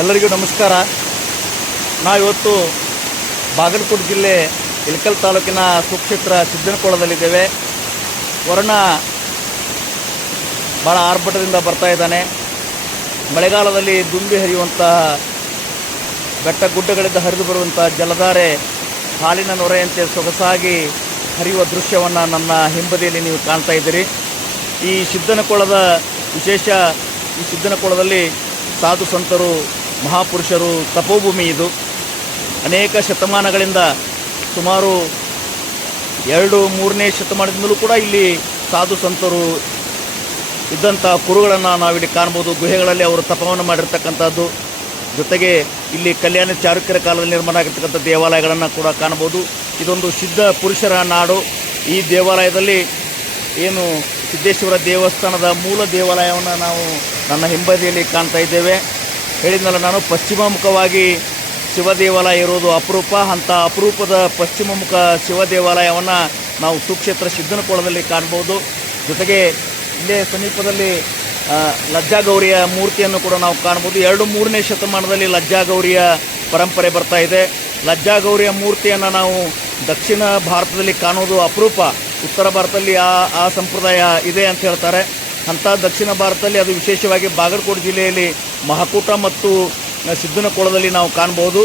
ಎಲ್ಲರಿಗೂ ನಮಸ್ಕಾರ. ನಾವಿವತ್ತು ಬಾಗಲಕೋಟೆ ಜಿಲ್ಲೆ ಇಳಕಲ್ ತಾಲೂಕಿನ ಸುಕ್ಷೇತ್ರ ಸಿದ್ದನಕೋಳದಲ್ಲಿದ್ದೇವೆ. ವರುಣ ಭಾಳ ಆರ್ಭಟದಿಂದ ಬರ್ತಾ ಇದ್ದಾನೆ. ಮಳೆಗಾಲದಲ್ಲಿ ದುಂಬಿ ಹರಿಯುವಂತಹ ಬೆಟ್ಟ ಗುಡ್ಡಗಳಿಂದ ಹರಿದು ಬರುವಂಥ ಜಲಧಾರೆ ಹಾಲಿನ ನೊರೆಯಂತೆ ಸೊಗಸಾಗಿ ಹರಿಯುವ ದೃಶ್ಯವನ್ನು ನನ್ನ ಹಿಂಬದಿಯಲ್ಲಿ ನೀವು ಕಾಣ್ತಾ ಇದ್ದೀರಿ. ಈ ಸಿದ್ದನಕೊಳದ ವಿಶೇಷ ಈ ಸಿದ್ದನಕೊಳದಲ್ಲಿ ಸಾಧು ಸಂತರು ಮಹಾಪುರುಷರು ತಪೋಭೂಮಿ ಇದು. ಅನೇಕ ಶತಮಾನಗಳಿಂದ ಸುಮಾರು ಎರಡು ಮೂರನೇ ಶತಮಾನದಿಂದಲೂ ಕೂಡ ಇಲ್ಲಿ ಸಾಧು ಸಂತರು ಇದ್ದಂಥ ಕುರುಗಳನ್ನು ನಾವಿಲ್ಲಿ ಕಾಣ್ಬೋದು ಗುಹೆಗಳಲ್ಲಿ ಅವರು ತಪವನ್ನು ಮಾಡಿರ್ತಕ್ಕಂಥದ್ದು. ಜೊತೆಗೆ ಇಲ್ಲಿ ಕಲ್ಯಾಣ ಚಾರುಕ್ಯರ ಕಾಲದಲ್ಲಿ ನಿರ್ಮಾಣ ಆಗಿರ್ತಕ್ಕಂಥ ದೇವಾಲಯಗಳನ್ನು ಕೂಡ ಕಾಣ್ಬೋದು ಇದೊಂದು ಸಿದ್ಧ ಪುರುಷರ ನಾಡು. ಈ ದೇವಾಲಯದಲ್ಲಿ ಏನು ಸಿದ್ದೇಶ್ವರ ದೇವಸ್ಥಾನದ ಮೂಲ ದೇವಾಲಯವನ್ನು ನಾವು ನನ್ನ ಹಿಂಬದಿಯಲ್ಲಿ ಕಾಣ್ತಾ ಇದ್ದೇವೆ. ಹೇಳಿದ್ನಲ್ಲ ನಾನು ಪಶ್ಚಿಮಮುಖವಾಗಿ ಶಿವದೇವಾಲಯ ಶಿವ ದೇವಾಲಯ ಇರೋದು ಅಪರೂಪ. ಅಂಥ ಅಪರೂಪದ ಪಶ್ಚಿಮ ಮುಖ ಶಿವ ದೇವಾಲಯವನ್ನು ನಾವು ಸುಕ್ಷೇತ್ರ ಸಿದ್ದನಕೋಳದಲ್ಲಿ ಕಾಣ್ಬೋದು. ಜೊತೆಗೆ ಇಲ್ಲೇ ಸಮೀಪದಲ್ಲಿ ಲಜ್ಜಾಗೌರಿಯ ಮೂರ್ತಿಯನ್ನು ಕೂಡ ನಾವು ಕಾಣ್ಬೋದು. ಎರಡು ಮೂರನೇ ಶತಮಾನದಲ್ಲಿ ಲಜ್ಜಾಗೌರಿಯ ಪರಂಪರೆ ಬರ್ತಾ ಇದೆ. ಲಜ್ಜಾಗೌರಿಯ ಮೂರ್ತಿಯನ್ನು ನಾವು ದಕ್ಷಿಣ ಭಾರತದಲ್ಲಿ ಕಾಣೋದು ಅಪರೂಪ. ಉತ್ತರ ಭಾರತದಲ್ಲಿ ಆ ಆ ಸಂಪ್ರದಾಯ ಇದೆ ಅಂತ ಹೇಳ್ತಾರೆ. ಅಂಥ ದಕ್ಷಿಣ ಭಾರತದಲ್ಲಿ ಅದು ವಿಶೇಷವಾಗಿ ಬಾಗಲಕೋಟೆ ಜಿಲ್ಲೆಯಲ್ಲಿ ಮಹಾಕೂಟ ಮತ್ತು ಸಿದ್ದನಕೋಳದಲ್ಲಿ ನಾವು ಕಾಣ್ಬೋದು